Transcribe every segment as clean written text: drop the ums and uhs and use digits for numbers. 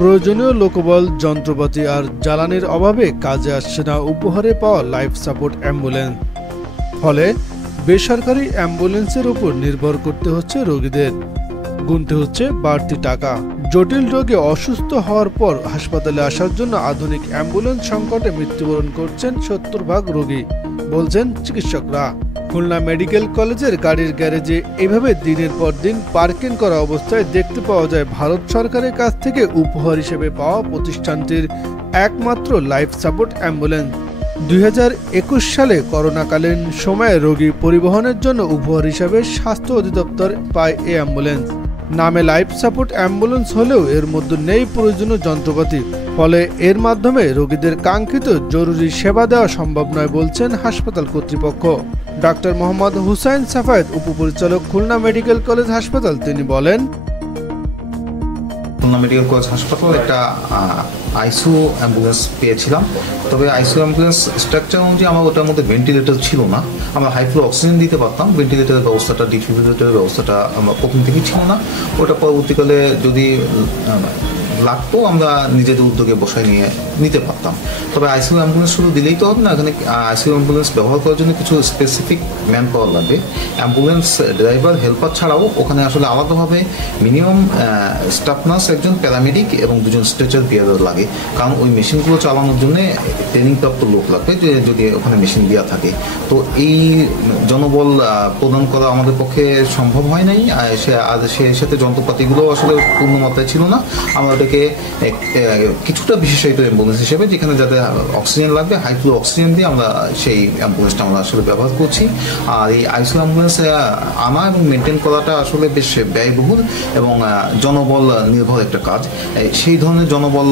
প্রয়োজনীয় লোকবল, যন্ত্রপাতি আর জ্বালানির অভাবে কাজে আসছে না উপহারে পাওয়া লাইফ সাপোর্ট অ্যাম্বুলেন্স। ফলে বেসরকারি অ্যাম্বুলেন্সের উপর নির্ভর করতে হচ্ছে রোগীদের, গুনতে হচ্ছে বাড়তি টাকা। জটিল রোগে অসুস্থ হওয়ার পর হাসপাতালে আসার জন্য আধুনিক অ্যাম্বুলেন্স সংকটে মৃত্যুবরণ করছেন 70% রোগী, বলছেন চিকিৎসকরা। খুলনা মেডিকেল কলেজের গাড়ির গ্যারেজে এভাবে দিনের পর দিন পার্কিং করা অবস্থায় দেখতে পাওয়া যায় ভারত সরকারের কাছ থেকে উপহার হিসেবে পাওয়া প্রতিষ্ঠানটির একমাত্র লাইফ সাপোর্ট অ্যাম্বুলেন্স। 2021 সালে করোনাকালীন সময়ে রোগী পরিবহনের জন্য উপহার হিসেবে স্বাস্থ্য অধিদপ্তর পায় এই অ্যাম্বুলেন্স। নামে লাইফ সাপোর্ট অ্যাম্বুলেন্স হলেও এর মধ্যে নেই প্রয়োজনীয় যন্ত্রপাতি, ফলে এর মাধ্যমে রোগীদের কাঙ্ক্ষিত জরুরি সেবা দেওয়া সম্ভব নয় বলছেন হাসপাতাল কর্তৃপক্ষ। ডাক্তার মোহাম্মদ হুসাইন সাফায়েত, উপপরিচালক, খুলনা মেডিকেল কলেজ হাসপাতাল, তিনি বলেন, খুলনা মেডিকেল কলেজ হাসপাতাল একটা আইসিইউ অ্যাম্বুলেন্স পেয়েছিলাম। তবে আইসিইউ অ্যাম্বুলেন্স স্ট্রাকচার অনুযায়ী আমার ওটার মধ্যে ভেন্টিলেটর ছিল না। আমরা হাই ফ্লো অক্সিজেন দিতে পারতাম, ভেন্টিলেটরের ব্যবস্থাটা, ডিফিব্রিলেটরের ব্যবস্থাটা আমার প্রথম থেকেই ছিল না। ওটা পরবর্তীকালে যদি লাগতো আমরা নিজেদের উদ্যোগে বসায় নিতে পারতাম। তবে আইসিইউ অ্যাম্বুলেন্স শুধু দিলেই তো হবে না, এখানে আইসিইউ অ্যাম্বুলেন্স ব্যবহার করার জন্য কিছু স্পেসিফিক ম্যান পাওয়ার লাগবে। অ্যাম্বুলেন্স ড্রাইভার, হেল্পার ছাড়াও ওখানে আসলে আলাদাভাবে মিনিমাম স্টাফ নার্স, একজন প্যারামেডিক এবং দুজন স্ট্রেচার বিয়ারার লাগে। কারণ ওই মেশিনগুলো চালানোর জন্য ট্রেনিংপ্রাপ্ত লোক লাগবে যে যদি ওখানে মেশিন দেওয়া থাকে। তো এই জনবল প্রদান করা আমাদের পক্ষে সম্ভব হয় নাই। সেই সাথে যন্ত্রপাতিগুলো আসলে পূর্ণ মাত্রায় ছিল না। আমরা ওটাকে কিছুটা বিশেষায়িত অ্যাম্বুলেন্স হিসেবে, যেখানে যাদের অক্সিজেন লাগবে, হাই ফ্লো অক্সিজেন দিয়ে আমরা সেই অ্যাম্বুলেন্সটা আমরা আসলে ব্যবহার করছি। আর এই আইসিইউ অ্যাম্বুলেন্স আনা এবং মেনটেন করাটা আসলে বেশ ব্যয়বহুল এবং জনবল নির্ভর একটা কাজ। সেই ধরনের জনবল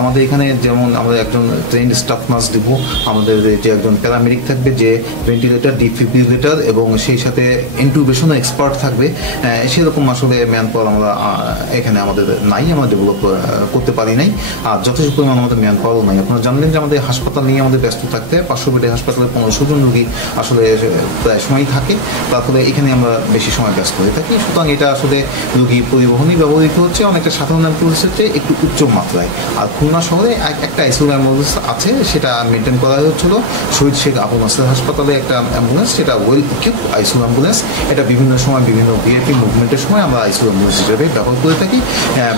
আমাদের এখানে, যেমন আমরা একজন ট্রেন্ড স্টাফ নার্স দিব, আমাদের যে একজন প্যারামেডিক থাকবে, যে ভেন্টিলেটর, ডিফিব্রিলেটর এবং সেই সাথে ইনটিউবেশন এক্সপার্ট থাকবে, সেরকম আসলে ম্যান পাওয়ার আমরা এখানে আমাদের নাই, আমরা ডেভেলপ করতে পারি নাই। আর যথেষ্ট পরিমাণ আমাদের ম্যান পাওয়ারও নাই। আপনারা জানলেন যে আমাদের হাসপাতাল নিয়ে আমাদের ব্যস্ত থাকতে 500 বেডের হাসপাতালে 1500 জন রোগী আসলে প্রায় সময় থাকে, তারপরে এখানে আমরা বেশি সময় ব্যস্ত হয়ে থাকি। সুতরাং এটা আসলে রোগী পরিবহনই ব্যবহৃত হচ্ছে অনেকটা সাধারণ অ্যাম্বুলেন্সের চেয়ে একটু উচ্চ মাত্রায়। আর খুলনা শহরে একটা আইসিইউ অ্যাম্বুলেন্স আছে, সেটা মেনটেন করা হচ্ছিল শহীদ শেখ আবু নাসের হাসপাতালে একটা অ্যাম্বুলেন্স, সেটা ওয়েল ইকুইপড আইসিইউ অ্যাম্বুলেন্স। এটা বিভিন্ন সময় বিভিন্ন ভিআইপি মুভমেন্টের সময় আমরা আইসিইউ অ্যাম্বুলেন্স হিসেবে ব্যবহার করে থাকি।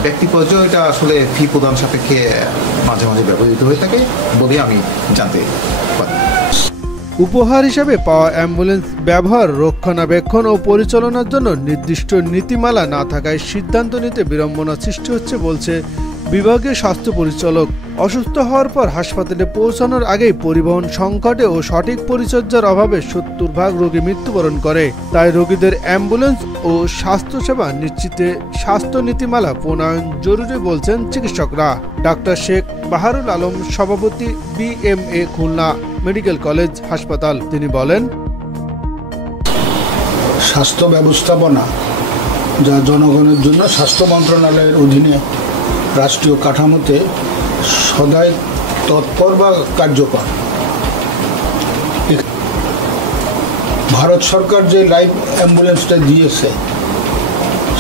ব্যক্তি পর্যায়ে এটা আসলে ফি প্রদান সাপেক্ষে মাঝে মাঝে ব্যবহৃত হয়ে থাকে বলে আমি জানতে পারি। উপহার হিসেবে পাওয়া অ্যাম্বুলেন্স ব্যবহার, রক্ষণাবেক্ষণ ও পরিচালনার জন্য নির্দিষ্ট নীতিমালা না থাকায় সিদ্ধান্ত নিতে বিড়ম্বনা সৃষ্টি হচ্ছে বলছে বিভাগীয় স্বাস্থ্য পরিচালক। অসুস্থ হওয়ার পর হাসপাতালে পৌঁছানোর আগেই পরিবহন সংকটে ও সঠিক পরিচর্যার অভাবে 70% রোগী মৃত্যুবরণ করে। তাই রোগীদের অ্যাম্বুলেন্স ও স্বাস্থ্যসেবা নিশ্চিতে স্বাস্থ্য নীতিমালা প্রণয়ন জরুরি বলছেন চিকিৎসকরা। ডাক্তার শেখ বাহারুল আলম, সভাপতি, বিএমএ, খুলনা মেডিকেল কলেজ হাসপাতাল, তিনি বলেন, স্বাস্থ্য ব্যবস্থাপনা যা জনগণের জন্য স্বাস্থ্য মন্ত্রণালয়ের অধীনে রাষ্ট্রীয় কাঠামোতে সদাই তৎপর বা কার্যকর। ভারত সরকার যে লাইফ অ্যাম্বুলেন্সটা দিয়েছে,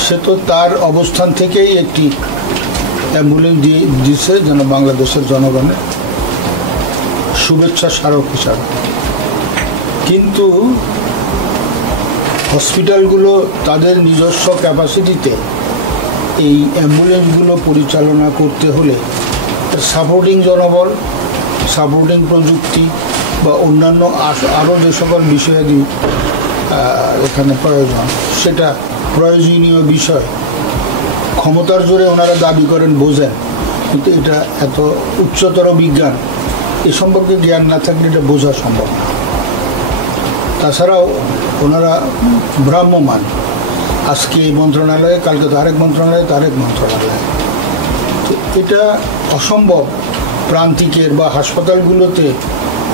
সে তো তার অবস্থান থেকেই একটি অ্যাম্বুলেন্স দিয়েছে যেন বাংলাদেশের জনগণের শুভেচ্ছা স্মারক হিসাবে। কিন্তু হসপিটালগুলো তাদের নিজস্ব ক্যাপাসিটিতে এই অ্যাম্বুলেন্সগুলো পরিচালনা করতে হলে সাপোর্টিং জনবল, সাপোর্টিং প্রযুক্তি বা অন্যান্য আরও যে সকল বিষয়াদি এখানে প্রয়োজন, সেটা প্রয়োজনীয় বিষয়। ক্ষমতার জোরে ওনারা দাবি করেন, বোঝেন, কিন্তু এটা এত উচ্চতর বিজ্ঞান, এ সম্পর্কে জ্ঞান না থাকলে এটা বোঝা সম্ভব না। তাছাড়াও ওনারা ভ্রাম্যমান, আজকে এই মন্ত্রণালয়ে, কালকে তো আরেক মন্ত্রণালয়ে, তারেক মন্ত্রণালয়ে। এটা অসম্ভব প্রান্তিকের বা হাসপাতালগুলোতে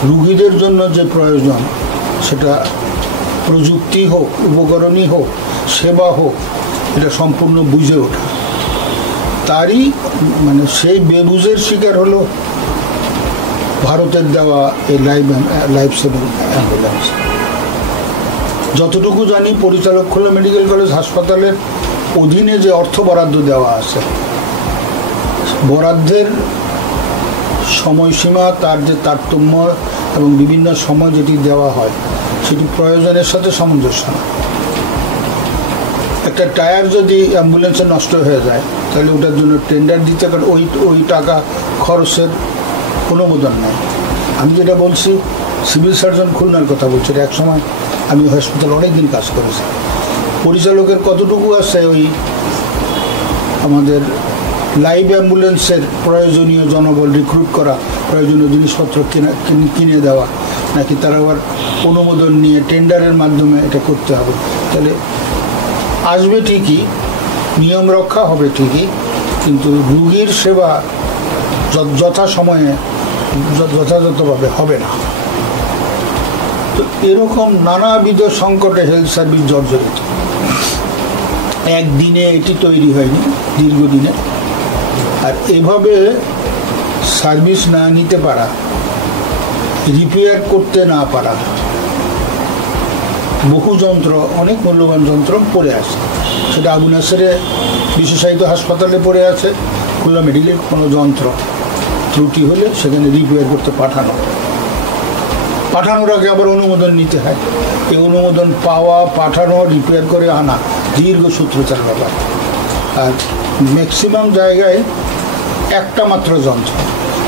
রুগীদের জন্য যে প্রয়োজন, সেটা প্রযুক্তি হোক, উপকরণই হোক, সেবা হোক, এটা সম্পূর্ণ বুঝে ওঠা। তারই সেই বেবুঝের শিকার হলো ভারতের দেওয়া এই লাইফ সেভিং অ্যাম্বুলেন্স। যতটুকু জানি, পরিচালক খুলনা মেডিকেল কলেজ হাসপাতালের অধীনে যে অর্থ বরাদ্দ দেওয়া আছে, বরাদ্দের সময়সীমা, তার যে তারতম্য এবং বিভিন্ন সময় যেটি দেওয়া হয় সেটি প্রয়োজনের সাথে সামঞ্জস্য না। একটা টায়ার যদি অ্যাম্বুলেন্সে নষ্ট হয়ে যায় তাহলে ওটার জন্য টেন্ডার দিতে পারে, ওই টাকা খরচের অনুমোদন নেই। আমি যেটা বলছি, সিভিল সার্জন খুলনার কথা বলছি, এক সময় আমি হসপিটাল অনেকদিন কাজ করেছি। পরিচালকের কতটুকু আছে ওই আমাদের লাইভ অ্যাম্বুলেন্সের প্রয়োজনীয় জনবল রিক্রুট করা, প্রয়োজনীয় জিনিসপত্র কিনে দেওয়া, নাকি তারা আবার অনুমোদন নিয়ে টেন্ডারের মাধ্যমে এটা করতে হবে? তাহলে আসবে ঠিকই, নিয়ম রক্ষা হবে ঠিকই, কিন্তু রুগীর সেবা যথাসময়ে যথাযথভাবে হবে না। তো এরকম নানাবিধ সংকটে হেলথ সার্ভিস জর্জরিত। একদিনে এটি তৈরি হয়নি, দীর্ঘদিনে। আর এভাবে সার্ভিস না নিতে পারা, রিপেয়ার করতে না পারা, বহু যন্ত্র, অনেক মূল্যবান যন্ত্র পড়ে আছে। সেটা আবু নাসেরে বিশেষায়িত হাসপাতালে পড়ে আছে, খুলনা মেডিকেল কোনো যন্ত্র ত্রুটি হলে সেখানে রিপেয়ার করতে পাঠানোর আগে আবার অনুমোদন নিতে হয়। এই অনুমোদন পাওয়া, পাঠানো, রিপেয়ার করে আনা দীর্ঘ সূত্রতার ব্যাপার। আর ম্যাক্সিমাম জায়গায় একটা মাত্র যন্ত্র,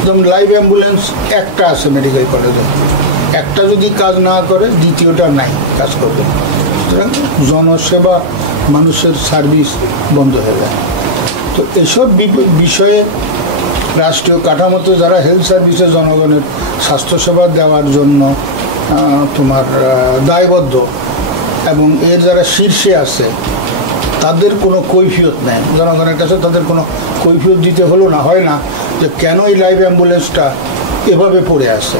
যেমন লাইভ অ্যাম্বুলেন্স একটা আছে মেডিকেল কলেজে, একটা যদি কাজ না করে দ্বিতীয়টা নাই, কাজ করবে। সুতরাং জনসেবা, মানুষের সার্ভিস বন্ধ হয়ে যায়। তো এসব বিষয়ে রাষ্ট্রীয় কাঠামোতে যারা হেলথ সার্ভিসে জনগণের স্বাস্থ্যসেবা দেওয়ার জন্য দায়বদ্ধ এবং এর যারা শীর্ষে আছে তাদের কোনো কৈফিয়ত নেই। জনগণের কাছে তাদের কোনো কৈফিয়ত দিতে হয় না যে কেন এই লাইভ অ্যাম্বুলেন্সটা এভাবে পড়ে আছে।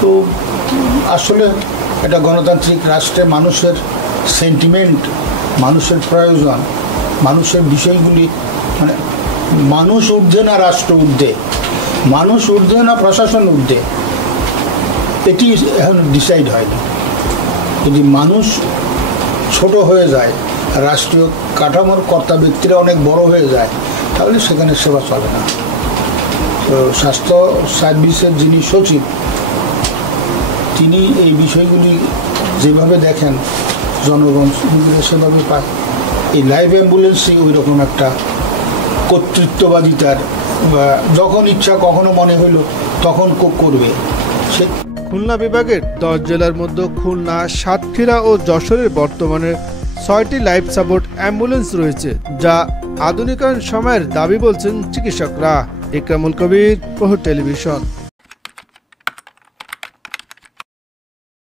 তো আসলে এটা গণতান্ত্রিক রাষ্ট্রে মানুষের সেন্টিমেন্ট, মানুষের প্রয়োজন, মানুষের বিষয়গুলি, মানে মানুষ ঊর্ধ্বে না রাষ্ট্র ঊর্ধ্বে, মানুষ ঊর্ধ্বে না প্রশাসন ঊর্ধ্বে, এটি এখন ডিসাইড হয়নি। যদি মানুষ ছোট হয়ে যায়, রাষ্ট্রীয় কাঠামোর কর্তা ব্যক্তিরা অনেক বড় হয়ে যায়, তাহলে সেখানে সেবা চলে না। তো স্বাস্থ্য সার্ভিসের যিনি সচিব, তিনি এই বিষয়গুলি যেভাবে দেখেন, জনগণ সেভাবে পায়। এই লাইভ অ্যাম্বুলেন্সই ওই রকম একটা কর্তৃত্ববাদিতার, যখন ইচ্ছা কখনো মনে হইল তখন করবে। খুলনা বিভাগের 10 জেলার মধ্যে খুলনা, সাতক্ষীরা ও যশোরের বর্তমানে 6টি লাইফ সাপোর্ট অ্যাম্বুলেন্স রয়েছে, যা আধুনিকায়ন সময়ের দাবি বলছেন চিকিৎসকরা। ইকরামুল কবির, প্রহর টেলিভিশন।